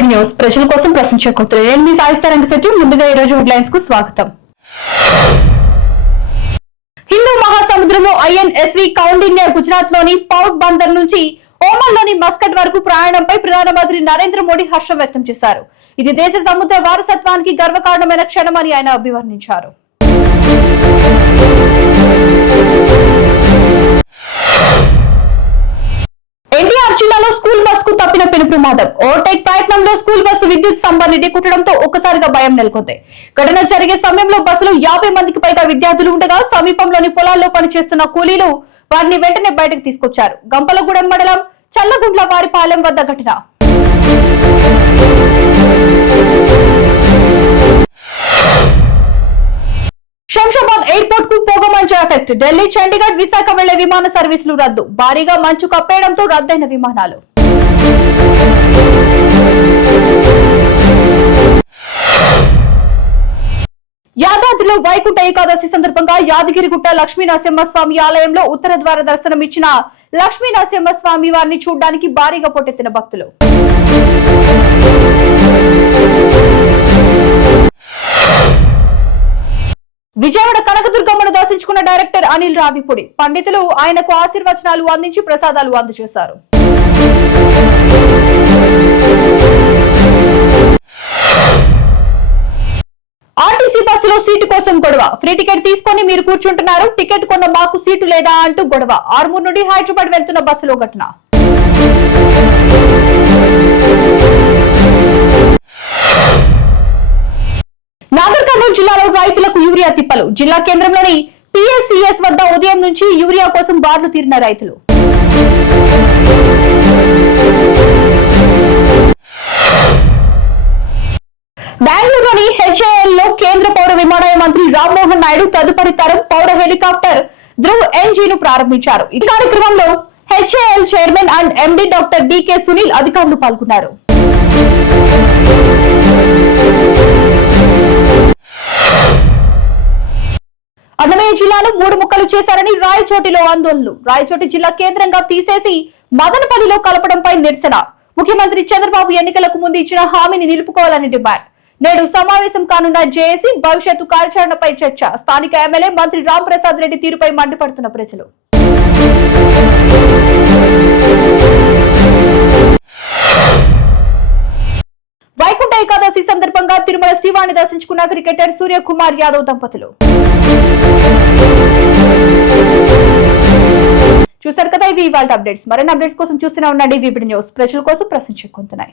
Vivid news ప్రజల కోసం ప్రశ్నించే కొత్త నేను మీ సాయిస్తారంగ శెట్టి ముందుగా ఈ రోజు హెడ్లైన్స్ కు స్వాగతం. హిందూ మహాసముద్రము ఐఎన్ఎస్వి కౌండిన్యర్ గుజరాత్ లోని పౌట్ బందర్ నుంచి ఓమన్ లోని మస్కట్ వరకు ప్రయాణంపై ప్రధానమంత్రి నరేంద్ర మోడీ హర్షం వ్యక్తం చేశారు. ఇది దేశ సముద్ర వారసత్వానికి గర్వకారణమైన క్షణమని ఆయన అభివర్ణించారు. ఎన్టీఆర్ జిల్లాలో స్కూల్ బస్ కు తప్పిన పెను ప్రమాదం. ఓవర్టేక్ ప్రయత్నంలో స్కూల్ బస్సు విద్యుత్ స్తంభాన్ని ఢీకొట్టడంతో ఒక్కసారిగా భయం నెలకొంది. ఘటన జరిగే సమయంలో బస్సులో 50 మందికి పైగా విద్యార్థులు ఉండగా సమీపంలోని పొలాల్లో పనిచేస్తున్న కూలీలు వారిని వెంటనే బయటకు తీసుకొచ్చారు. గంపలగూడెం మండలం చల్లగుండ్ల వారిపాలెం వద్ద ఘటన. శంషాబాద్ ఎయిర్పోర్ట్ కు పొగమంచు ఎఫెక్ట్. ఢిల్లీ, చండీగఢ్, విశాఖ వెళ్లే విమాన సర్వీసులు రద్దు. భారీగా మంచు కప్పేయడంతో రద్దయిన విమానాలు. యాదాద్రిలో వైకుంఠ ఏకాదశి సందర్భంగా యాదగిరిగుట్ట లక్ష్మీనరసింహస్వామి ఆలయంలో ఉత్తర ద్వార దర్శనం ఇచ్చిన లక్ష్మీనరసింహస్వామి వారిని చూడ్డానికి భారీగా పోటెత్తిన భక్తులు. విజయవాడ కనకదుర్గమ్మను దర్శించుకున్న డైరెక్టర్ అనిల్ రావిపూడి. పండితులు ఆయనకు ఆశీర్వచనాలు అందించి ప్రసాదాలు అందజేశారు. ఆర్టీసీ బస్సులో సీటు కోసం గొడవ. ఫ్రీ టికెట్ తీసుకొని మీరు కూర్చుంటున్నారు, టికెట్ కొన్న మాకు సీటు లేదా అంటూ గొడవ. ఆర్మూర్ నుండి హైదరాబాద్ వెళ్తున్న బస్సులో ఘటన. నాగర్ కర్నూలు జిల్లాలో రైతులకు యూరియా తిప్పలు. జిల్లా కేంద్రంలోని పిఎస్సిఎస్ వద్ద ఉదయం నుంచి యూరియా కోసం బార్లు తీరిన రైతులు. బెంగళూరులోని హెచ్ఏఎల్ లో కేంద్ర పౌర విమానయాన మంత్రి రామ్మోహన్ నాయుడు తదుపరి తరం పౌర హెలికాప్టర్ ధ్రువ్ ఎన్జీ ను ప్రారంభించారు. ఈ కార్యక్రమంలో HAL chairman and MD doctor DK Sunil అధికారులు పాల్గొన్నారు. అన్నమయ్య జిల్లాను 3 ముక్కలు చేశారని రాయచోటిలో ఆందోళనలు. రాయచోటి జిల్లా కేంద్రంగా తీసేసి మదనపల్లిలో కలపడంపై నిరసన. ముఖ్యమంత్రి చంద్రబాబు ఎన్నికలకు ముందు ఇచ్చిన హామీని నిలుపుకోవాలని డిమాండ్. నేడు సమావేశం కానున్న జేఏసీ భవిష్యత్తు కార్యాచరణపై చర్చ. స్థానిక ఎమ్మెల్యే మంత్రి రామ్ ప్రసాద్ రెడ్డి తీరుపై మండిపడుతున్న ప్రజలు. వైకుంఠ ఏకాదశి సందర్భంగా తిరుమల శ్రీవాణి దర్శించుకున్న క్రికెటర్ సూర్యకుమార్ యాదవ్ దంపతులు. చూసారు కదా, ఇవి ఇవాళ అప్డేట్స్. మరిన్ని అప్డేట్స్ కోసం చూస్తూనే ఉండండి వివిడ్ న్యూస్. ప్రజల కోసం ప్రశ్నించుకుంటున్నాయి.